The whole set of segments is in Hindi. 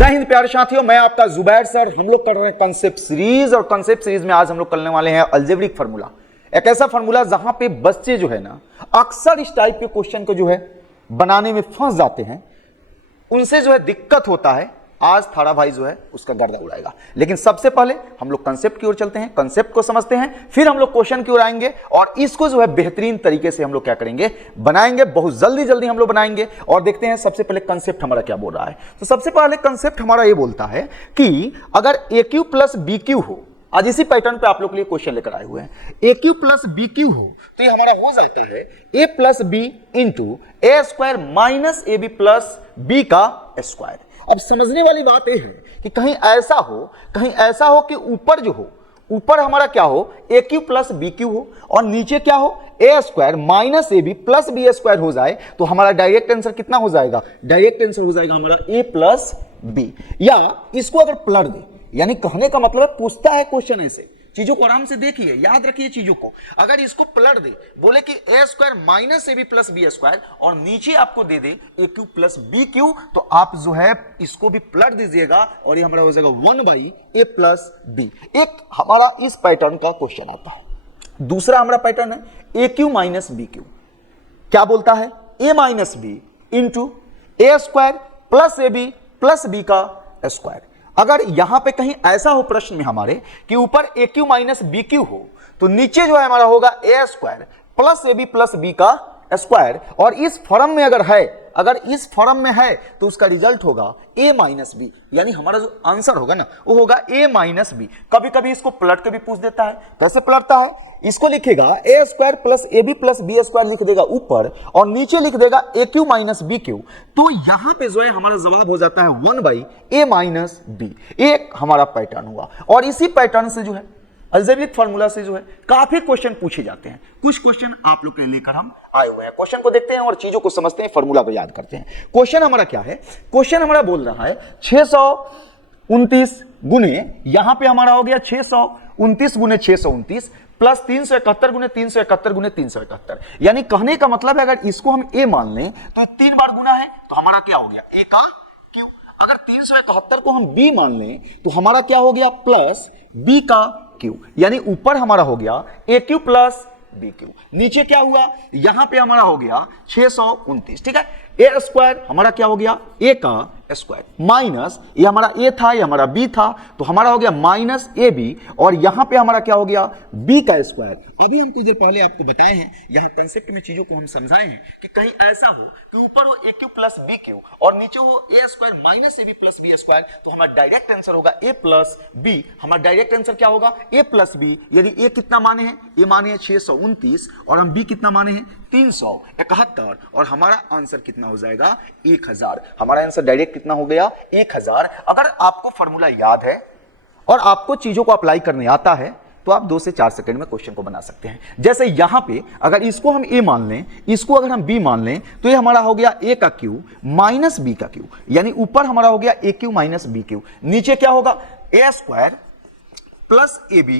जय हिंद प्यारे साथियों, मैं आपका जुबैर सर। हम लोग कर रहे हैं कॉन्सेप्ट सीरीज, और कॉन्सेप्ट सीरीज में आज हम लोग करने वाले हैं अलजेब्रिक फार्मूला। एक ऐसा फार्मूला जहां पे बच्चे जो है ना अक्सर इस टाइप के क्वेश्चन को जो है बनाने में फंस जाते हैं, उनसे जो है दिक्कत होता है। आज थारा भाई जो है उसका गर्दा उड़ाएगा। लेकिन सबसे पहले हम लोग कंसेप्ट की ओर चलते हैं, कंसेप्ट को समझते हैं, फिर हम लोग क्वेश्चन की ओर आएंगे और इसको जो है बेहतरीन तरीके से हम लोग क्या करेंगे, बनाएंगे। बहुत जल्दी हम लोग बनाएंगे और देखते हैं सबसे पहले कंसेप्ट हमारा क्या बोल रहा है। तो सबसे पहले कंसेप्ट हमारा ये बोलता है कि अगर ए क्यू प्लस बी क्यू हो, आज इसी पैटर्न पे आप लोग के लिए क्वेश्चन लेकर आए हुए हैं, A cube plus B cube हो तो ये हमारा हो जाता है A plus B into A square minus A B plus B का स्क्वायर। अब समझने वाली बात यह है कि कहीं ऐसा हो कि ऊपर जो हो, ऊपर हमारा क्या हो, A cube plus B cube हो और नीचे क्या हो, A square minus A B plus B square हो जाए तो हमारा डायरेक्ट आंसर कितना हो जाएगा, डायरेक्ट आंसर हो जाएगा हमारा ए प्लस बी। या इसको अगर पलट दे, यानी कहने का मतलब है पूछता है क्वेश्चन ऐसे, चीजों को आराम से देखिए, याद रखिए चीजों को। अगर इसको पलट दे, बोले कि A square minus A B plus B square और नीचे आपको दे दे A cube plus B cube, तो आप जो है इसको भी पलट दीजिएगा और ये हमारा हो जाएगा 1 ए प्लस बी। एक हमारा इस पैटर्न का क्वेश्चन आता है। दूसरा हमारा पैटर्न है A cube minus B cube. क्या बोलता है, A minus B into A square plus A B plus B का स्क्वायर। अगर यहां पे कहीं ऐसा हो प्रश्न में हमारे कि ऊपर A cube minus B cube हो तो नीचे जो है हमारा होगा A square plus A B plus B का स्क्वायर, और इस फॉर्म में अगर इस फॉर्म में है तो उसका रिजल्ट होगा a माइनस बी, यानी हमारा जो आंसर होगा ना वो होगा a माइनस बी। कभी कभी इसको पलट के भी पूछ देता है। कैसे पलटता है, इसको लिखेगा A square plus A B plus B square लिख देगा ऊपर और नीचे लिख देगा A cube minus B cube, तो यहां पे जो है हमारा जवाब हो जाता है 1 ए माइनस बी। एक हमारा पैटर्न हुआ और इसी पैटर्न से जो है अलजेब्रिक फार्मूला से जो है काफी क्वेश्चन पूछे जाते हैं। कुछ क्वेश्चन आप लोग के लेकर हम आए हुए हैं। क्वेश्चन को देखते हैं और चीजों को समझते हैं, फार्मूला को याद करते हैं। क्वेश्चन हमारा क्या है, क्वेश्चन हमारा बोल रहा है 629 गुने, यहां पे हमारा हो गया 629 गुने 629 प्लस 371 गुने 371 गुने 371। यानी कहने का मतलब है अगर इसको हम ए मान लें तो 3 बार गुना है तो हमारा क्या हो गया, ए का क्यू। अगर 371 को हम बी मान लें तो हमारा क्या हो गया, प्लस बी का क्यू। यानी ऊपर हमारा हो गया A cube plus B cube, नीचे क्या हुआ, यहां पे हमारा हो गया 629। ठीक है, ए स्क्वायर हमारा क्या हो गया, ए का स्क्वायर माइनस ये हमारा ए था, ये हमारा बी था, तो हमारा हो गया माइनस ए बी, और यहां पे हमारा क्या हो गया, बी का स्क्वायर। अभी हम कुछ देर पहले आपको बताए हैं, यहां कंसेप्ट में चीजों को हम समझाए हैं कि कहीं ऐसा हो कि ऊपर हो A cube plus B cube और नीचे हो A square minus A B plus B square, तो हमारा डायरेक्ट आंसर होगा ए प्लस बी। हमारा डायरेक्ट आंसर क्या होगा, ए प्लस बी। यदि ए कितना माने हैं, ए माने हैं 629 और हम बी कितना माने हैं 371, और हमारा आंसर कितना हो जाएगा 1000। हमारा आंसर डायरेक्ट कितना हो गया 1000। अगर आपको फॉर्मूला याद है और आपको चीजों को अप्लाई करने आता है तो आप 2 से 4 सेकंड में क्वेश्चन को बना सकते हैं। जैसे यहां पे अगर इसको हम ए मान लें, इसको अगर हम बी मान लें तो ये हमारा हो गया ए का क्यू माइनस बी का क्यू, यानी ऊपर हमारा हो गया A cube minus B cube, नीचे क्या होगा A square plus A B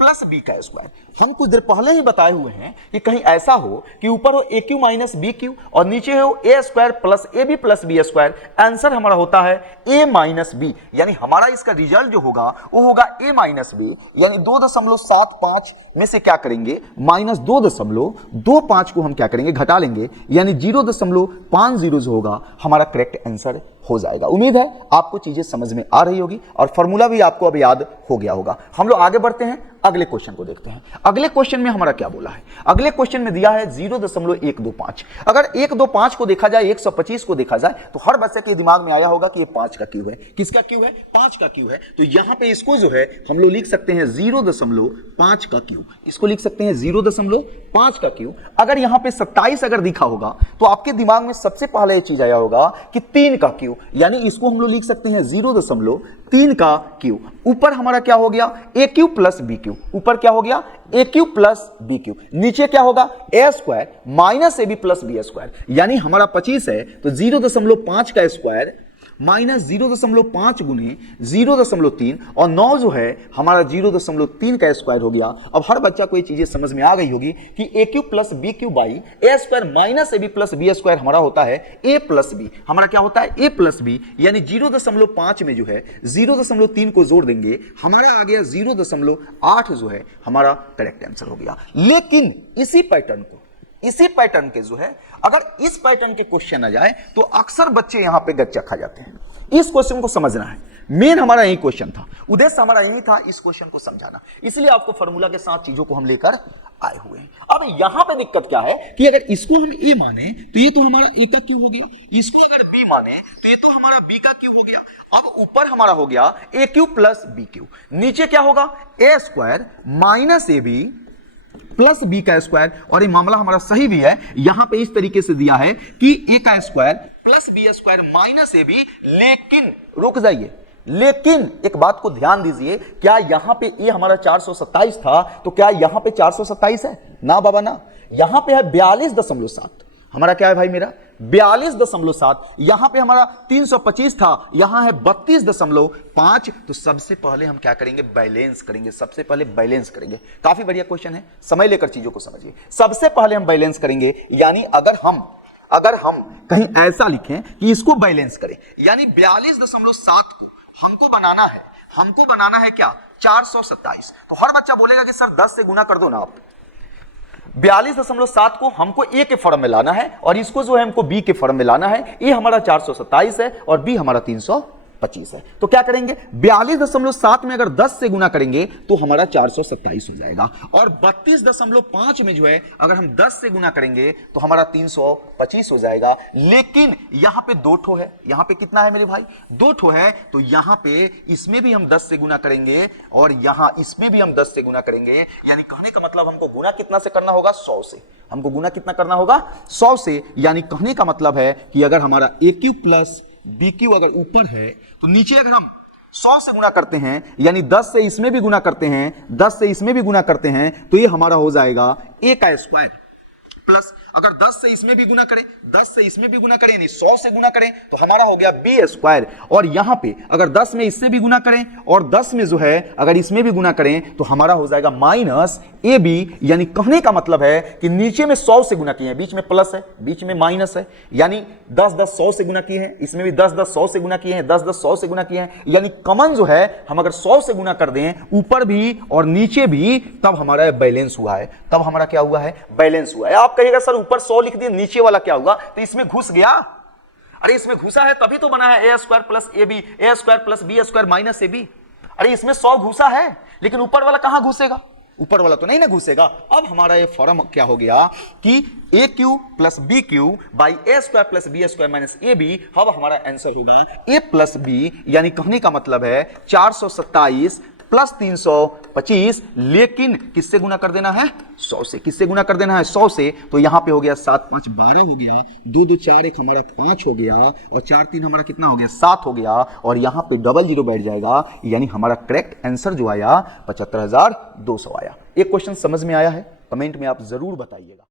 plus B का स्क्वायर। हम कुछ देर पहले ही बताए हुए हैं कि कहीं ऐसा हो कि ऊपर हो A cube minus B cube और नीचे हो A square plus A B plus B square, answer हमारा होता है ए माइनस बी। यानी हमारा इसका रिजल्ट जो होगा वो होगा ए माइनस बी। यानी 2.75 में से क्या करेंगे, माइनस 2.25 को हम क्या करेंगे, घटा लेंगे, यानी 0.50 जो होगा हमारा करेक्ट आंसर हो जाएगा। उम्मीद है आपको चीजें समझ में आ रही होगी और फॉर्मूला भी आपको अब याद हो गया होगा। हम लोग आगे बढ़ते हैं, अगले क्वेश्चन को देखते हैं। अगले क्वेश्चन में हमारा क्या बोला है, अगले क्वेश्चन में दिया है 0.125। अगर 125 को देखा जाए, 125 को देखा जाए तो हर बच्चे के दिमाग में आया होगा कि ये 5 का क्यू है। किसका क्यू है, 5 का क्यू है। तो यहां पे इसको जो है हम लोग लिख सकते हैं 0.5 का क्यू, इसको लिख सकते हैं 0.5 का क्यू। अगर यहां पे 27 अगर दिखा होगा तो आपके दिमाग में सबसे पहले ये चीज आया होगा कि 3 का क्यू, यानी इसको हम लोग लिख सकते हैं 0.3 का क्यू। ऊपर हमारा क्या हो गया, A cube plus B cube, ऊपर क्या हो गया A cube plus B cube, नीचे क्या होगा A square minus A B plus B square. यानी हमारा 25 है तो 0.5 का स्क्वायर माइनस 0.5 गुने 0.3 और 9 जो है हमारा 0.3 का स्क्वायर हो गया। अब हर बच्चा को ये चीजें समझ में आ गई होगी कि A cube plus B cube by A square minus A B plus B square हमारा होता है ए प्लस बी। हमारा क्या होता है? ए प्लस बी, यानी 0.5 में जो है 0.3 को जोड़ देंगे, हमारा आ गया 0.8 जो है हमारा करेक्ट आंसर हो गया। लेकिन इसी पैटर्न के जो है अगर इस पैटर्न के क्वेश्चन आ जाए तो अक्सर बच्चे यहां पे गच्चा खा जाते हैं। इस क्वेश्चन को समझना है, मेन हमारा यही क्वेश्चन था, उद्देश्य हमारा यही था इस क्वेश्चन को समझाना, इसलिए आपको फार्मूला के साथ चीजों को हम लेकर आए हुए हैं। अब यहां पे दिक्कत क्या है कि अगर इसको हम ए माने तो ये तो हमारा ए का क्यू हो गया, इसको अगर बी माने तो ये तो हमारा बी का क्यू हो गया। अब ऊपर हमारा हो गया A cube plus B cube, नीचे क्या होगा? A square minus A B plus B का स्क्वायर। और ये मामला हमारा सही भी है, यहां पे इस तरीके से दिया है कि ए का square plus B square minus A B. लेकिन रुक जाइए, लेकिन एक बात को ध्यान दीजिए, क्या यहां पे ए हमारा 427 था तो क्या यहां पे 427 है? ना बाबा ना, यहां पे है 42.7। हमारा क्या है भाई? मेरा 42.7। यहां पे हमारा 325 था, यहां है 32.5। तो सबसे पहले हम क्या करेंगे? बैलेंस करेंगे। सबसे पहले बैलेंस करेंगे। काफी बढ़िया क्वेश्चन है, समय लेकर चीजों को समझिए। सबसे पहले हम बैलेंस करेंगे, यानी अगर हम कहीं ऐसा लिखें कि इसको बैलेंस करें, यानी 42.7 को हमको बनाना है क्या? 427। तो हर बच्चा बोलेगा कि सर 10 से गुना कर दो ना आप। 42.7 को हमको ए के फॉर्म में लाना है और इसको जो है हमको बी के फॉर्म में लाना है। ए हमारा 427 है और बी हमारा 325 है। तो क्या करेंगे? 42.7 में अगर 10 से गुना करेंगे तो हमारा 427 हो जाएगा, और 32.5 में जो है अगर हम 10 से गुना करेंगे तो हमारा 325 हो जाएगा। लेकिन यहां पे 2 ठो है, यहां पे कितना है मेरे भाई? 2 ठो है। तो यहां पे इसमें भी हम 10 से गुना करेंगे और यहां इसमें भी हम 10 से गुना करेंगे, यानी कहने का मतलब हमको गुना कितना से करना होगा? 100 से। हमको गुना कितना करना होगा? 100 से। यानी कहने का मतलब है कि अगर हमारा ए क्यू प्लस बी क्यू अगर ऊपर है तो नीचे अगर हम 100 से गुना करते हैं, यानी 10 से इसमें भी गुना करते हैं, 10 से इसमें भी गुना करते हैं, तो ये हमारा हो जाएगा ए का स्क्वायर प्लस अगर 10 से इसमें भी गुना करें, 10 से इसमें भी गुना करें, यानी 100 से गुना करें तो हमारा हो गया बी स्क्वायर। और यहां पे अगर 10 में इससे भी गुना करें और 10 में जो है अगर इसमें भी गुना करें तो हमारा हो जाएगा माइनस ए बी। यानी कहने का मतलब है कि नीचे में 100 से गुना किए हैं, बीच में प्लस है, बीच में माइनस है, यानी 10 100 से गुना किए हैं, इसमें भी 10 100 से गुना किए हैं, 10 100 से गुना किए हैं, यानी कॉमन जो है हम अगर 100 से गुना कर दें ऊपर भी और नीचे भी, तब हमारा बैलेंस हुआ है। तब हमारा क्या हुआ है? बैलेंस हुआ है। आप कहिएगा सर ऊपर 100 लिख दिए, नीचे वाला क्या हुआ? तो इसमें घुस गया। अरे इसमें घुसा है तभी तो बना है A square plus A B, A square plus B square minus A B. अरे इसमें 100 घुसा है, लेकिन ऊपर वाला कहां घुसेगा? ऊपर वाला तो नहीं ना घुसेगा। अब हमारा ये फॉर्म क्या हो गया कि A cube plus B cube by A square plus B square minus A B. अब हमारा आंसर होगा ए प्लस बी, यानी कहने का मतलब है 427 प्लस 325। लेकिन किससे गुना कर देना है? 100 से। किससे गुना कर देना है? 100 से। तो यहां पे हो गया 7 5 12 हो गया, 2 2 4 1 हमारा 5 हो गया, और 4 3 हमारा कितना हो गया? 7 हो गया, और यहां पे डबल जीरो बैठ जाएगा, यानी हमारा करेक्ट आंसर जो आया 75,200 आया। एक क्वेश्चन समझ में आया है? कमेंट में आप जरूर बताइएगा।